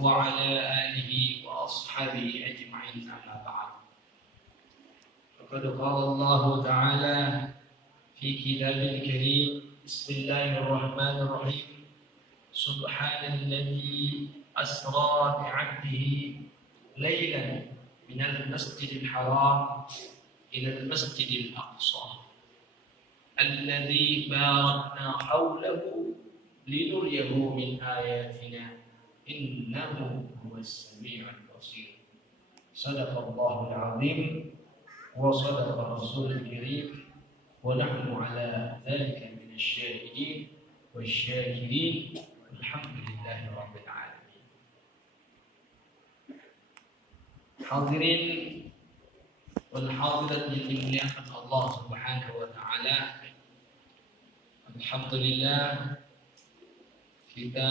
وعلى آله وأصحابه أجمعين أما بعد. فقد قال الله تعالى في كتابه الكريم: بسم الله الرحمن الرحيم. سبحان الذي أسرى بعبده ليلا من المسجد الحرام إلى المسجد الأقصى الذي باركنا حوله لنريه من آياتنا إنه هو السميع البصير. صدق الله العظيم وصدق رسول الكريم ونحن على ذلك من الشاهدين والشاكرين والحمد لله رب العالمين. Hadirin wal hadirat yang dimuliakan Allah Subhanahu wa taala. Alhamdulillah kita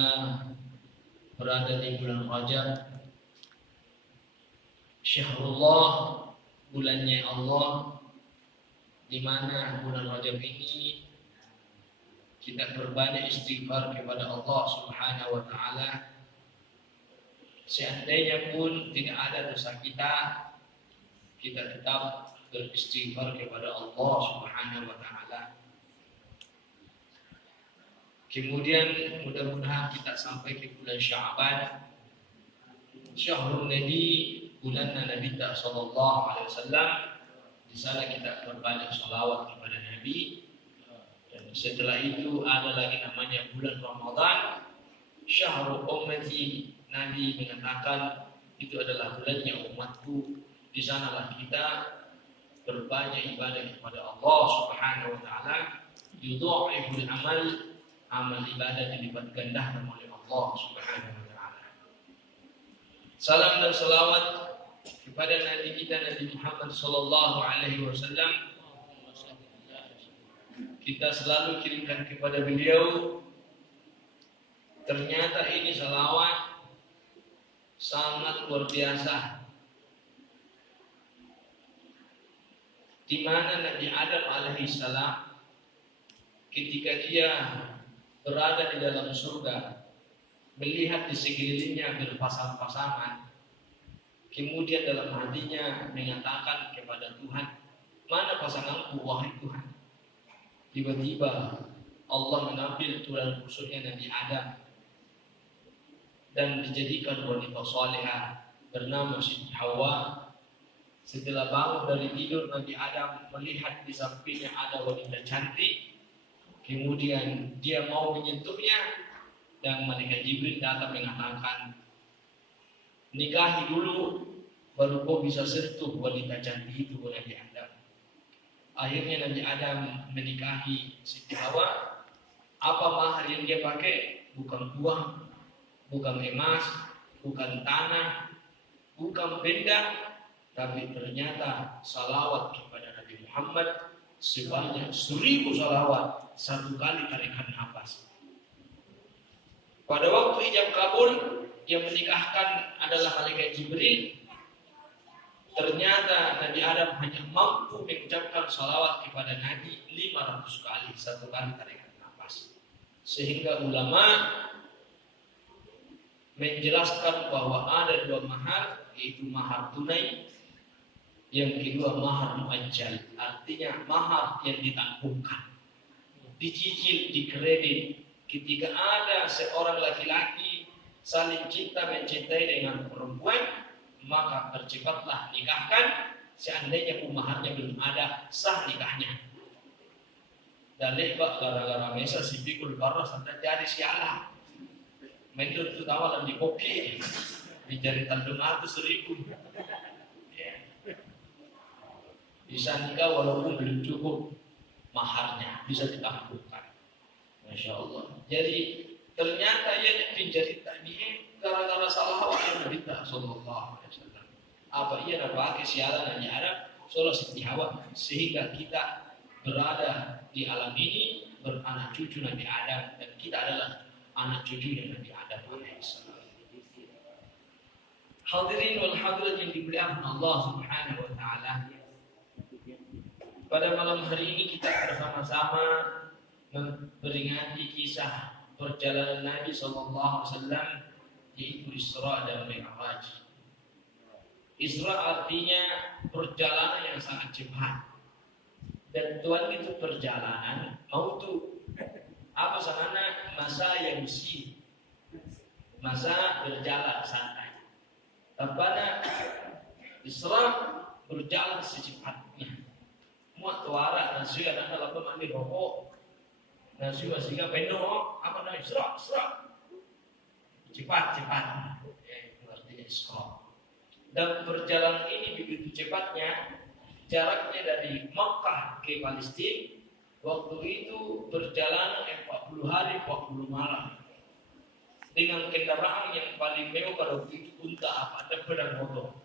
berada di bulan Rajab, Syahrullah, bulannya Allah, di mana bulan Rajab ini kita berbanyak istighfar kepada Allah Subhanahu wa taala. Seandainya pun tidak ada dosa kita, kita tetap beristighfar kepada Allah Subhanahu wa taala. Kemudian mudah-mudahan kita sampai ke bulan Sya'ban, Syahrul Nabi, bulan Nabi sallallahu alaihi wasallam. Di sana kita berbanyak salawat kepada Nabi. Dan setelah itu ada lagi namanya bulan Ramadan, Syahrul Ummati. Nabi mengatakan itu adalah bulannya umatku. Di sanalah kita berbanyak ibadah kepada Allah Subhanahu wa taala. Yudha'iful amal ibadah dilipat gandakan oleh Allah Subhanahu wa taala. Salam dan salawat kepada Nabi kita Nabi Muhammad sallallahu alaihi wasallam. Kita selalu kirimkan kepada beliau. Ternyata ini salawat sangat luar biasa, di mana Nabi Adam alaihissalam ketika dia berada di dalam surga, melihat di sekelilingnya berpasang-pasangan, kemudian dalam hatinya mengatakan kepada Tuhan, mana pasanganku wahai Tuhan? Tiba-tiba Allah mengambil tulang rusuknya Nabi Adam dan dijadikan wanita salihah bernama Siti Hawa. Setelah bangun dari tidur, Nabi Adam melihat di sampingnya ada wanita cantik. Kemudian dia mau menyentuhnya dan malaikat Jibril datang mengatakan, nikahi dulu baru kau bisa sentuh wanita cantik itu, Nabi Adam. Akhirnya Nabi Adam menikahi Siti Hawa. Apa mahar yang dia pakai? Bukan uang, bukan emas, bukan tanah, bukan benda, tapi ternyata salawat kepada Nabi Muhammad sebanyak 1000 salawat, satu kali tarikan nafas. Pada waktu ijab kabul, yang menikahkan adalah malaikat Jibril. Ternyata Nabi Adam hanya mampu mengucapkan salawat kepada Nabi 500 kali, satu kali tarikan nafas. Sehingga ulama menjelaskan bahwa ada 2 mahar, yaitu mahar tunai, yang kedua mahar muajjal, artinya mahar yang ditangguhkan, dicicil, dikredit. Ketika ada seorang laki-laki saling cinta mencintai dengan perempuan, maka percepatlah nikahkan. Seandainya maharnya belum ada, sah nikahnya. Dalil pak gara-gara mesa si pikul baros anda jadi sialah. Menurut itu tawalan di kopi, dicari tandung 100.000. Ya. Bisa nikah walaupun belum cukup maharnya, bisa ditangguhkan. Masya Allah. Jadi ternyata ia menjadi tadi gara-gara salah awal Nabi sallallahu alaihi wasallam. Apa ia nak pakai sialan Nabi Adam soal Siti Hawa sehingga kita berada di alam ini beranak cucu Nabi Adam, dan kita adalah anak cucunya Nabi Adam alaihissalam. Hadirin wal hadirat yang dimuliakan Allah Subhanahu wa taala. Pada malam hari ini kita bersama-sama memperingati kisah perjalanan Nabi sallallahu alaihi wasallam yaitu Isra dan Mi'raj. Isra artinya perjalanan yang sangat cepat. Dan Tuhan itu perjalanan mau tuh apa sanana masa yang mesti masa berjalan santai. Tampaknya Isra berjalan secepatnya. Muat tuara nasi ada dalam mandi rokok. Nasi masih penuh apa namanya Isra. Cepat. Itu artinya Isra. Dan perjalanan ini begitu cepatnya, jaraknya dari Makkah ke Palestina waktu itu perjalanan 40 hari 40 malam dengan kendaraan yang paling mewah pada waktu itu unta apa ada pedang motor.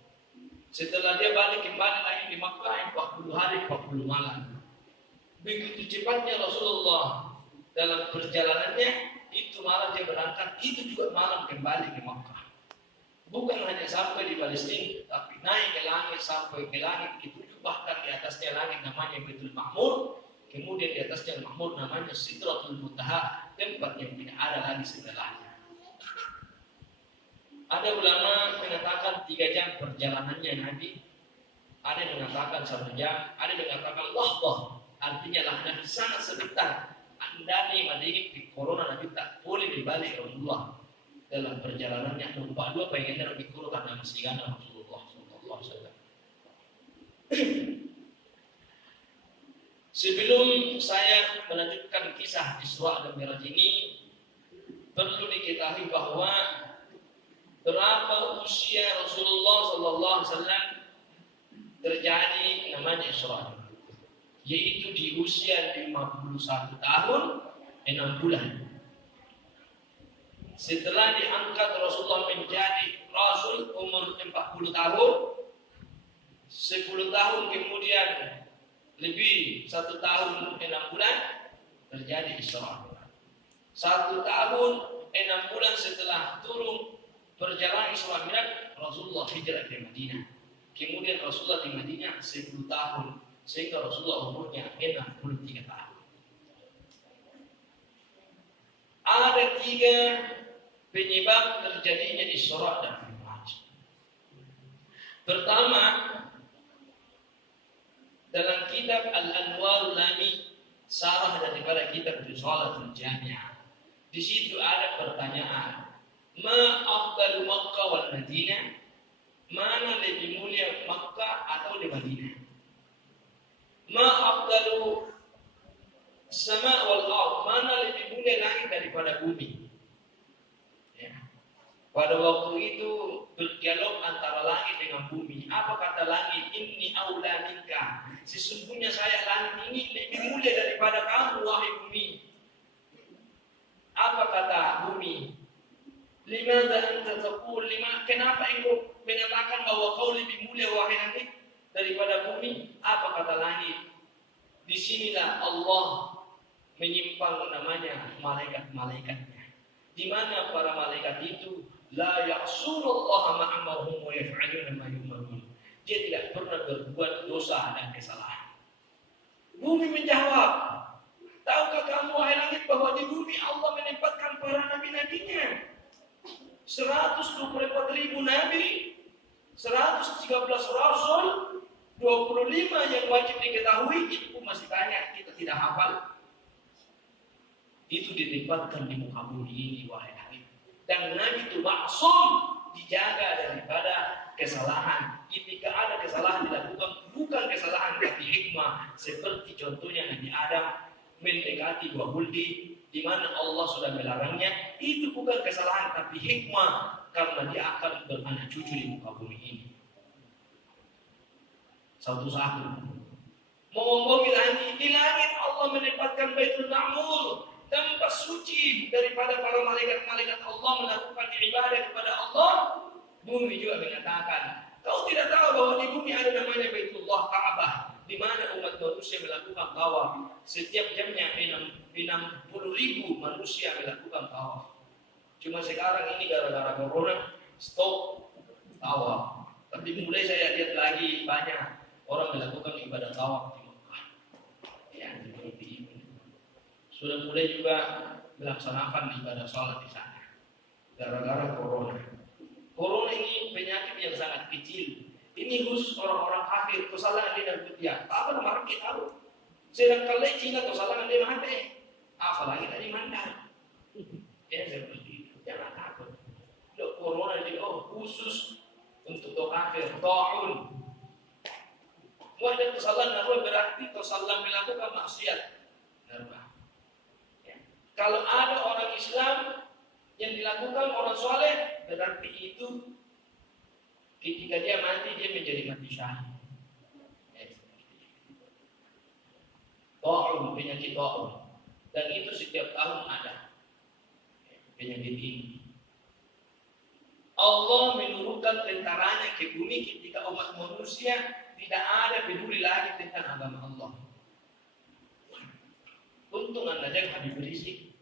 Setelah dia balik kembali lagi di Makkah 40 hari 40 malam. Begitu cepatnya Rasulullah dalam perjalanannya, itu malam dia berangkat, itu juga malam kembali ke Makkah. Bukan hanya sampai di Palestina, tapi naik ke langit sampai ke langit itu bahkan di atasnya langit namanya Baitul Ma'mur, kemudian di atasnya Ma'mur namanya Sidratul Muntaha, tempat yang tidak ada lagi setelahnya. Ada ulama mengatakan 3 jam perjalanannya Nabi, ada yang mengatakan 1 jam, ada yang mengatakan lahbah, artinya lahbah sangat sebentar. Anda nih madini di corona Nabi tak boleh dibalik Rasulullah. Dalam perjalanannya numpak 2 pengennya lebih kurang karena masih gana Rasulullah SAW. Sebelum saya melanjutkan kisah Isra dan Mi'raj ini, perlu diketahui bahwa berapa usia Rasulullah SAW terjadi namanya Isra, yaitu di usia 51 tahun 6 bulan. Setelah diangkat Rasulullah menjadi Rasul umur 40 tahun, 10 tahun kemudian lebih 1 tahun 6 bulan terjadi Isra. 1 tahun 6 bulan setelah turun perjalanan Isra Mi'raj, Rasulullah hijrah ke Madinah. Kemudian Rasulullah di Madinah 10 tahun sehingga Rasulullah umurnya 63 tahun. Ada 3 penyebab terjadinya Isra dan Mi'raj. Pertama, dalam kitab Al-Anwarul Lami, sarah daripada kitab Risalatul Jami'ah, di situ ada pertanyaan, ma afdalu Makkah wal Madinah? Mana lebih mulia Makkah atau di Madinah? Ma afdalu sama wal ard? Mana lebih mulia langit daripada bumi? Pada waktu itu berdialog antara langit dengan bumi. Apa kata langit? Inni aula minka. Sesungguhnya saya langit ini lebih mulia daripada kamu wahai bumi. Apa kata bumi? Limadza anta taqul kenapa engkau mengatakan bahwa kau lebih mulia wahai langit daripada bumi? Apa kata langit? Disinilah Allah menyimpang namanya malaikat-malaikatnya. Di mana para malaikat itu la ya'sunallaha ma amarahum wa yaf'aluna ma yu'marun. Dia tidak pernah berbuat dosa dan kesalahan. Bumi menjawab, tahukah kamu wahai langit bahwa di bumi Allah menempatkan para nabi-nabinya? 124.000 nabi, 113 rasul, 25 yang wajib diketahui, itu masih banyak kita tidak hafal. Itu ditempatkan di muka bumi ini wahai Nabi. Dan Nabi itu maksum, dijaga daripada kesalahan. Ketika ada kesalahan dilakukan bukan kesalahan tapi hikmah, seperti contohnya Nabi Adam mendekati buah huldi di mana Allah sudah melarangnya, itu bukan kesalahan tapi hikmah karena dia akan beranak cucu di muka bumi ini. Satu-satu mengomongi langit, di langit Allah menempatkan Baitul Ma'mur, tempat suci daripada para malaikat-malaikat Allah melakukan ibadah kepada Allah. Bumi juga mengatakan, kau tidak tahu bahwa di bumi ada namanya Baitullah Ka'bah, di mana umat manusia melakukan tawaf. Setiap jamnya 60.000 manusia melakukan tawaf. Cuma sekarang ini gara-gara corona stop tawaf. Tapi mulai saya lihat lagi banyak orang melakukan ibadah tawaf di Mekah. Ya, seperti ini. Sudah mulai juga melaksanakan ibadah sholat di sana gara-gara corona. penyakit yang sangat kecil. Ini khusus orang-orang kafir. Kesalahan dia dan kutiak. Apa nama kita tahu? Sedangkan kalau Cina kesalahan dia mati. Apalagi tadi mandar. Ya seperti itu. Jangan takut. Dok corona ini khusus untuk kafir. Ta'un. Ada kesalahan apa berarti kesalahan melakukan maksiat. Ya. Kalau ada orang Islam yang dilakukan orang soleh, berarti itu ketika dia mati dia menjadi mati syahid. Ta'un, penyakit ta'un, dan itu setiap tahun ada penyakit ini. Allah menurunkan tentaranya ke bumi ketika umat manusia tidak ada peduli lagi tentang agama Allah. Untung anda jangan habis berisik.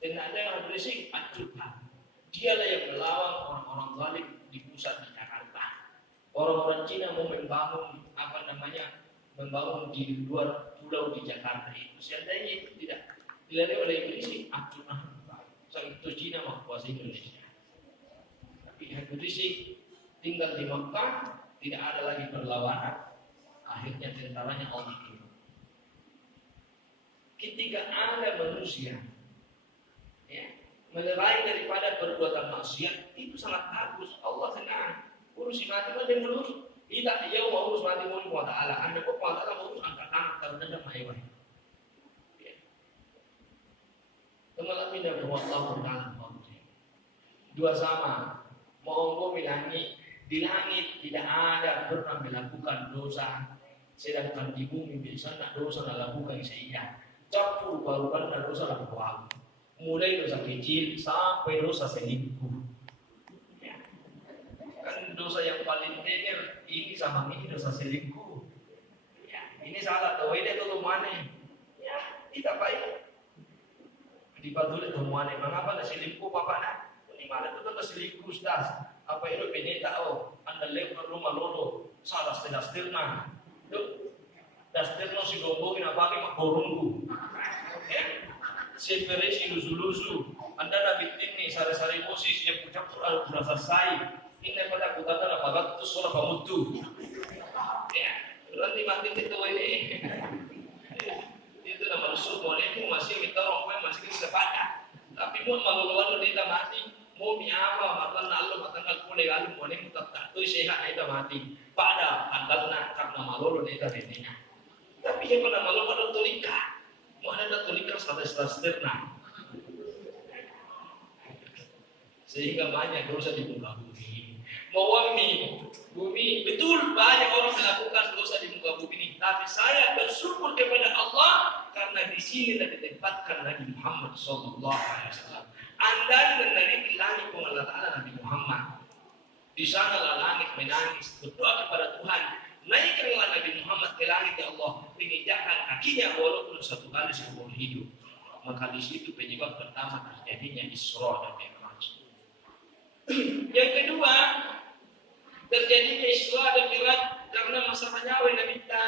Dan anda yang habis berisik, acuhkan. Dialah yang melawan orang-orang zalim di pusat di Jakarta. Orang-orang Cina mau membangun membangun di luar pulau di Jakarta itu. Seandainya itu tidak dilalui oleh berisik, acuhkan. Saat itu Cina mau kuasai Indonesia. Tapi habis berisik tinggal di Makkah. Tidak ada lagi perlawanan. Akhirnya tentaranya Allah turun. Ketika ada manusia melerai daripada perbuatan maksiat, itu sangat bagus. Allah senang. Urusi mati mah dia melurus. Tidak dia mau urus mati mau kuat Allah. Anda kok kuat Allah mau urus angkat tangan kalau tidak maiwan. Teman-teman tidak berbuat Allah. Dua sama. Mau bilangi. Di langit tidak ada pernah melakukan dosa, sedangkan di bumi biasanya dosa dilakukan sehingga campur barukan dan dosa lakukan. Mulai dosa kecil sampai dosa selingkuh. Ya. Kan dosa yang paling kecil ini sama ini dosa selingkuh. Ya. Ini salah tahu ini tuh mana? Ya, tidak baik. Dipatuhi tuh mana? Mengapa ada selingkuh bapak nak? Ini mana tuh selingkuh sudah? Apa itu peneta anda lewat rumah lolo salah dastirna dastirna si gombongin apa mak borungku seferesi lusu anda nabi ini sari-sari posis yang pucap al sudah selesai ini pada kutatan apa batu suara pamutu nanti mati itu ini itu nama semua itu masih kita orang masih bisa pada tapi pun malu-malu kita mati mau miapa matan lalu matan kalkule lalu mau nih tak tuh sehat itu mati pada antarna karena malu itu intinya tapi yang pada malu pada tulika mau ada tulika status-statusnya sehingga banyak dosa di muka bumi bumi betul banyak orang melakukan dosa di muka bumi ini tapi saya bersyukur kepada Allah karena di sini ditempatkan Nabi Muhammad sallallahu alaihi wasallam. Anda meneliti langit Allah Ta'ala Nabi Muhammad. Di sanalah langit menangis berdoa kepada Tuhan. Naikkanlah Nabi Muhammad ke langit ya Allah. Menginjakkan kakinya walaupun satu kali seumur hidup. Maka di situ penyebab pertama terjadinya Isra dan Mi'raj. Yang kedua terjadinya Isra dan Mi'raj karena masalah nyawa Nabi kita.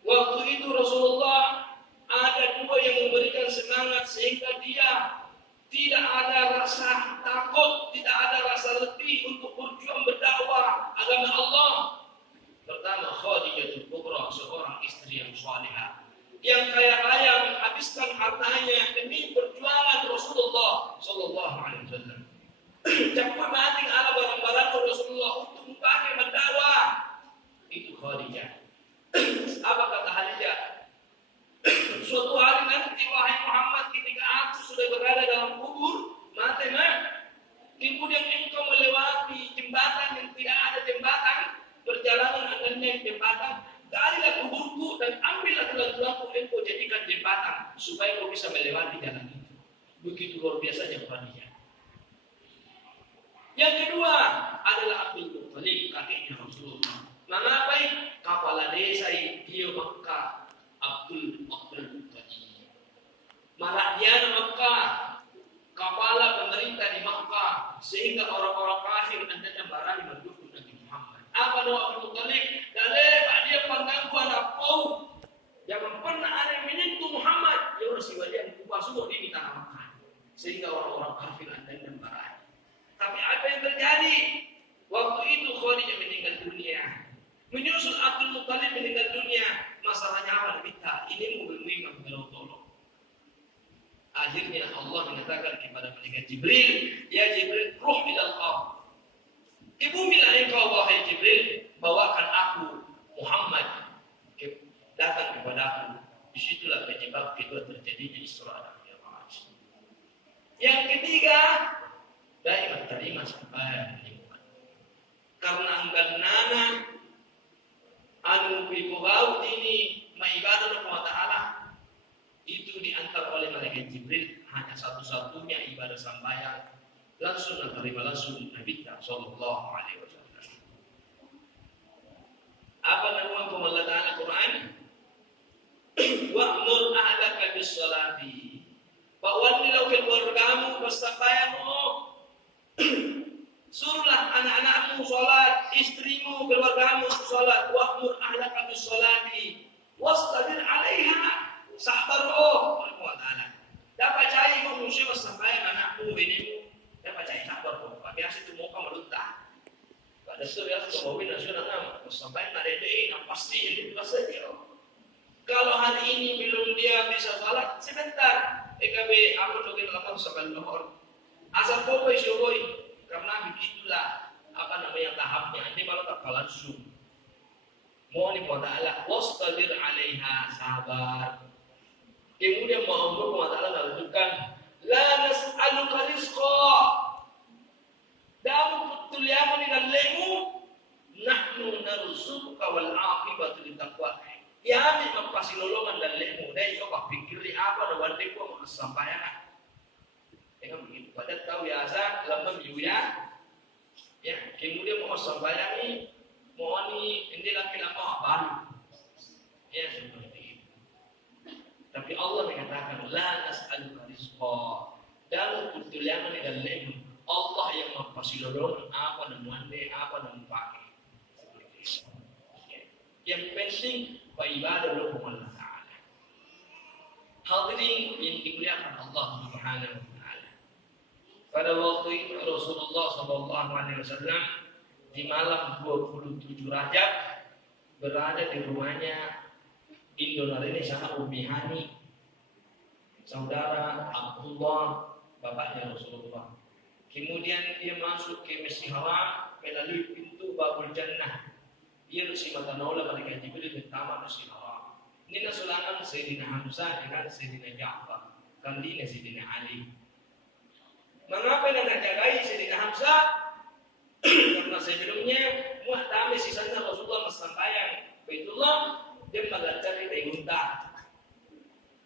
Waktu itu Rasulullah ada dua yang memberikan semangat sehingga dia tidak ada rasa takut, tidak ada rasa letih untuk berjuang berdakwah agama Allah. Pertama Khadijatul Kubra, seorang istri yang salihah, yang kaya raya menghabiskan hartanya demi perjuangan Rasulullah sallallahu alaihi wasallam. Cepat mati ala barang-barang Rasulullah untuk dipakai berdakwah. Itu Khadijah. Apa kata Khadijah? Suatu hari nanti wahai Muhammad ketika aku sudah berada dalam kubur mati kemudian engkau melewati jembatan yang tidak ada jembatan perjalanan adanya jembatan galilah kuburku dan ambillah tulang-tulangku engkau jadikan jembatan supaya kau bisa melewati jalan itu. Begitu luar biasanya Khadijah. Yang kedua adalah Abdul Muttalib kakeknya Rasulullah. Mengapai kepala desa dia Makkah Abdul Muttalib. Marakyat Makkah, kepala pemerintah di Makkah, sehingga orang-orang kafir hendaknya berani mendukung Nabi Muhammad. Apa doa Abdul Muttalib? Pak dia pengganggu anak kau. Jangan pernah ada yang menyentuh Muhammad. Ya orang siwa dia mengubah semua di tanah Makkah, sehingga orang-orang kafir hendaknya berani. Tapi apa yang terjadi? Waktu itu Khadijah meninggal dunia. Menyusul Abdul Muttalib meninggal dunia. Masalahnya apa? Minta ini mobil-mobil yang tolong. Akhirnya Allah mengatakan kepada malaikat Jibril, ya Jibril, ruh ilal qaum. Ibumilah engkau wahai Jibril, bawakan aku Muhammad datang kepadaku. Disitulah penyebab kedua terjadinya Isra dan Mi'raj. Yang ketiga, daiman terima sampai lingkungan. Karena enggan nana anu bikugau ini maibadah Allah Ta'ala itu diantar oleh malaikat Jibril, hanya satu-satunya ibadah sembahyang langsung menerima langsung Nabi sallallahu alaihi wasallam. Apa nama Allah Ta'ala Quran? Wa'mur ahlaka bis-sholati. Fawallilau keluargamu bersembahyangmu. Suruhlah anak-anakmu sholat, istrimu, keluargamu sholat. Wa'mur ahlaka bis-sholati wastabir 'alaiha. Sabar Allah Ta'ala. Dapat cari kau musuh bersembahyang anakmu ini. Dapat cari sabar kau. Biasa itu mau kamu luntah. Pada biasa tu bawa nasional nama bersembahyang ada ini, pasti ini saja. Kalau hari ini belum dia bisa salat, sebentar. EKB aku lagi lakukan sampai lohor. Asal kau syuroi, karena begitulah apa namanya tahapnya. Ini malah tak langsung. Mohon Allah wastabir 'alaiha, sabar. Kemudian Allah Ta'ala menunjukkan la nas'aluka rizqa. Dalam betul yaman dan lemu nahnu narzuquka wal 'aqibatu littaqwa. Ya memang pasti lolongan dan lemu. Dai coba pikir apa dan wande ko mau sampaikan. Dengan begitu pada tahu biasa lama ya. Ya, kemudian mau sampaikan mohon ini laki lama baru. Ya seperti itu. Tapi Allah mengatakan la nas'aluka rizqa. Dalam betul yaman dan lemu Allah yang mempasti lolongan apa dan wande apa dan pakai. Seperti itu. Yang penting beribadah kepada Allah Ta'ala. Hadirin yang dimuliakan Allah Subhanahu wa Ta'ala. Pada waktu itu Rasulullah sallallahu alaihi wasallam di malam 27 Rajab berada di rumahnya Indonari sama Ummi Hani, saudara Abdullah, bapaknya Rasulullah. Kemudian dia masuk ke Masjidil Haram melalui pintu Babul Jannah. Dia bersifat naula malaikat Jibril pertama Masjidil Haram. Ini nasulangan Sayyidina Hamzah dengan Sayyidina Ja'far, kandina Sayyidina Ali. Mengapa nak jagai Sayyidina Hamzah? Karena sebelumnya muat dame sisanya Rasulullah sembahyang Baitullah dia mengajari dari unta.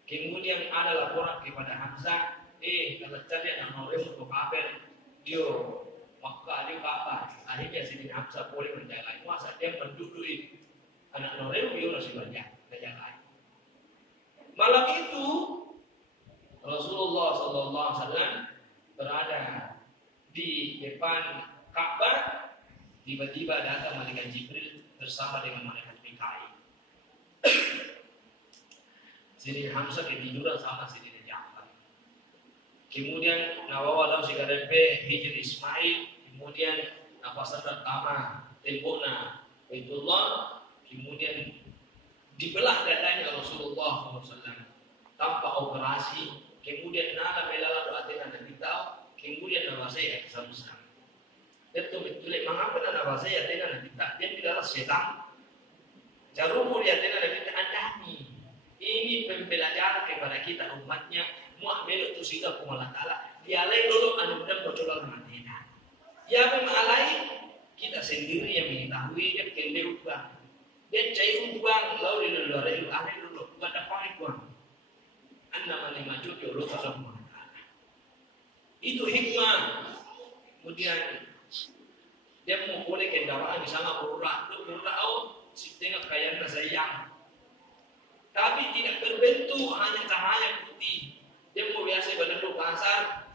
Kemudian ada laporan kepada Hamzah, kalau cari anak orang untuk kabar, dia maka dia apa? Akhirnya Sayyidina Hamzah boleh menjaga. Masa dia mendudui anak orang dia masih banyak menjaga. Malam itu Rasulullah sallallahu alaihi wasallam berada di depan Ka'bah. Tiba-tiba datang malaikat Jibril bersama dengan malaikat Mikail. Sayyidina Hamzah ketiduran sama Sayyidina Ja'far. Kemudian nawawa dalam sigarepe hijr Ismail. Kemudian napasan pertama tembokna Baitullah. Kemudian dibelah dadanya Rasulullah SAW tanpa operasi. Kemudian nala melala doatina dan kita. Kemudian nama saya sama-sama. Betul-betul mengapa nama saya dengan kita dia tidaklah setan. Jarumur ya dengan kita andani. Ini pembelajaran kepada kita umatnya. Muak belok tu sida Allah Ta'ala. Dia lain dulu anu dan bocolan matena. Ya memang lain kita sendiri yang mengetahui dia kende ubang. Dia cai ubang lalu di luar itu aneh dulu. Bukan apa ubang. Anda mana maju di Allah Ta'ala. Itu hikmah. Kemudian dia mau boleh kendaraan misalnya murah setengah kaya sayang. Tapi tidak berbentuk hanya cahaya putih. Dia mau biasa berbentuk kasar,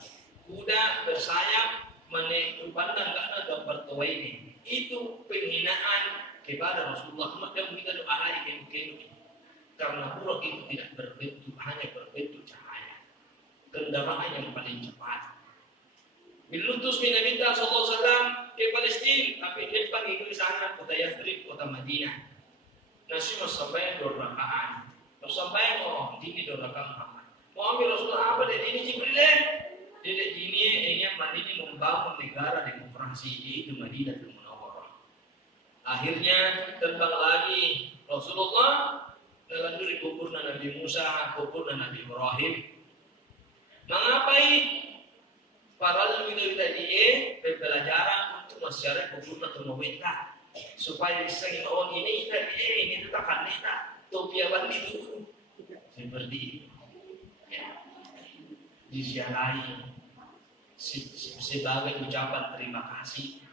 kuda bersayap, pandang karena gambar tua ini. Itu penghinaan kepada Rasulullah. Dia minta doa lagi ke karena buruk itu tidak berbentuk, hanya berbentuk cahaya. Kendaraan yang paling cepat. Bilutus bin Nabi sallallahu alaihi wasallam ke Palestina, tapi dia panggil di sana kota Yathrib, kota Madinah. Nasi mas sampai 2 rakaat. Mas sampai mau dini 2 rakaat Muhammad. Mau ambil Rasulullah apa dari ini Jibril? Jadi ini ingin Madinah membangun negara demokrasi itu Madinah Munawwarah. Akhirnya terbang lagi Rasulullah dalam diri kuburna Nabi Musa, kuburna Nabi Ibrahim. Mengapai para lewita-lewita dia pembelajaran untuk masyarakat kuburna Tumawita supaya bisa ngomong ini kita dia ini tetapkan kita topia bandi dulu seperti itu. Ya. Diziarahi sebagai ucapan terima kasih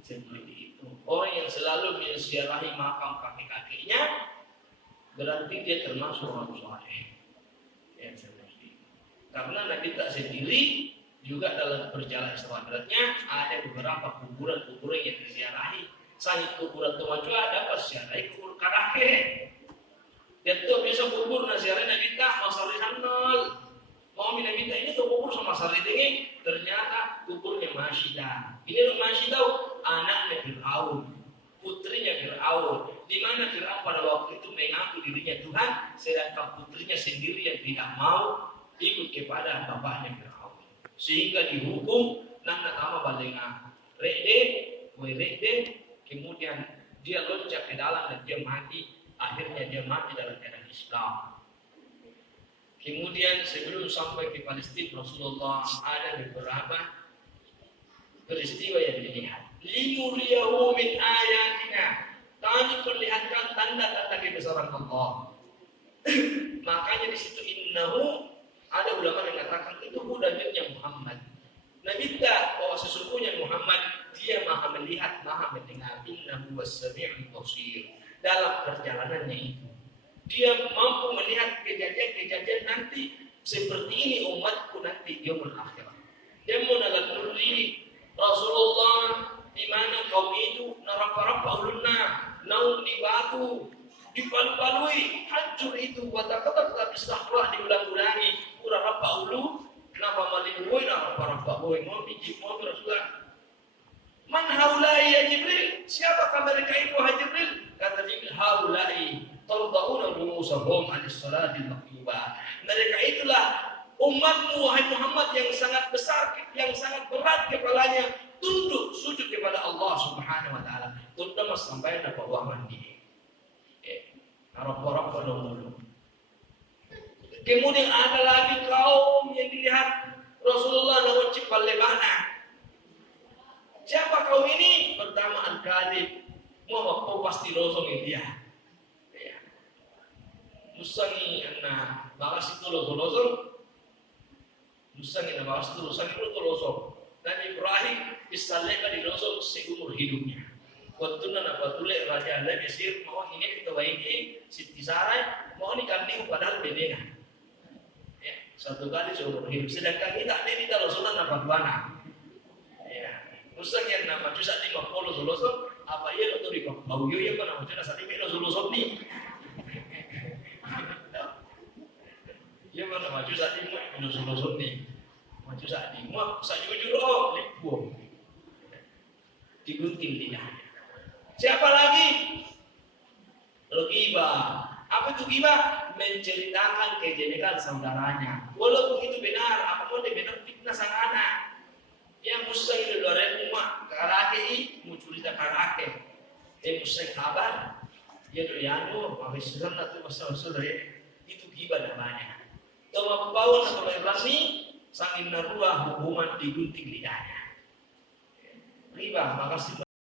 seperti itu. Orang yang selalu menziarahi makam kakek-kakeknya berarti dia termasuk orang soleh. Ya, seperti itu. Karena Nabi tak sendiri juga dalam perjalanan Mi'rajnya ada beberapa kuburan-kuburan yang diziarahi. Selain kuburan Tuhan juga ada pas ziarahi kubur kakek. Dan tuh bisa kubur ziarahi Nabi tak masari hanal. Mau Nabi tak ini tuh kubur sama masari tinggi. Ternyata kuburnya Masyidah. Ini Masyidah anaknya Fir'aun, putrinya Fir'aun. Di mana Fir'aun pada waktu itu mengaku dirinya Tuhan, sedangkan putrinya sendiri yang tidak mau ikut kepada bapaknya Fir'aun. Sehingga dihukum nana kama balenga rekde, kemudian dia loncat ke dalam dan dia mati. Akhirnya dia mati dalam keadaan Islam. Kemudian sebelum sampai ke Palestina, Rasulullah ada beberapa peristiwa yang dilihat. Limuriyahu min ayatina, kami perlihatkan tanda-tanda kebesaran Allah. Makanya di situ innahu, ada ulama yang mengatakan itu budayanya Muhammad. Nabi tak bahwa sesungguhnya Muhammad dia maha melihat, maha mendengar. Innahu was-sami'ul basir. Dalam perjalanannya itu dia mampu melihat kejadian-kejadian nanti seperti ini umatku nanti yaumul akhirah. Dia menaluri Rasulullah di mana kaum itu narapa-rapa ulunna naum di batu dipalu-palui hancur itu watak-watak istahra diulang-ulangi pura rapa ulu kenapa malingui narapa-rapa boy mau biji mau Rasulullah man haulai ya Jibril siapakah mereka itu wahai Jibril kata Jibril haulai tarda'una rumusahum anis salatil maktubah mereka itulah umatmu wahai Muhammad yang sangat besar yang sangat berat kepalanya tunduk sujud kepada Allah Subhanahu wa taala tunduk sampai ada bawah mandi Arab-Arab pada umum. Kemudian ada lagi kaum yang dilihat Rasulullah nawajib balebana. Siapa kaum ini? Pertama Al-Kadib. Mau pasti losong dia. Ya. Musangi anak bagas itu losong. Musangi anak bagas itu losong. Dan Ibrahim istaleka di losong seumur hidupnya. Waktu nana patule raja Allah Mesir mau ingin kita baiki Siti Sarai mau nikah padahal bedengan. Ya, satu kali seumur hidup. Sedangkan kita ini kita Rasulullah nampak mana? Ya, usang yang nama cuci saat 50 Rasulullah apa ia dokter di bau yo ya kan nama cuci saat ini Rasulullah ni. Ya mana nama cuci saat ini Rasulullah ni. Maju saat ini mau sajujur oh lipu. Digunting lidah. Siapa lagi? Ghibah. Apa itu ghibah? Menceritakan kejelekan saudaranya. Walaupun itu benar, apa pun benar fitnah sang anak. Yang mustahil luar rumah karake mau cerita karake. Mustahil kabar. Ya doyano, habis sudah tu masalah itu ghibah namanya. Toma pawon atau berani sangin narua hubungan digunting lidahnya. Ghibah, makasih.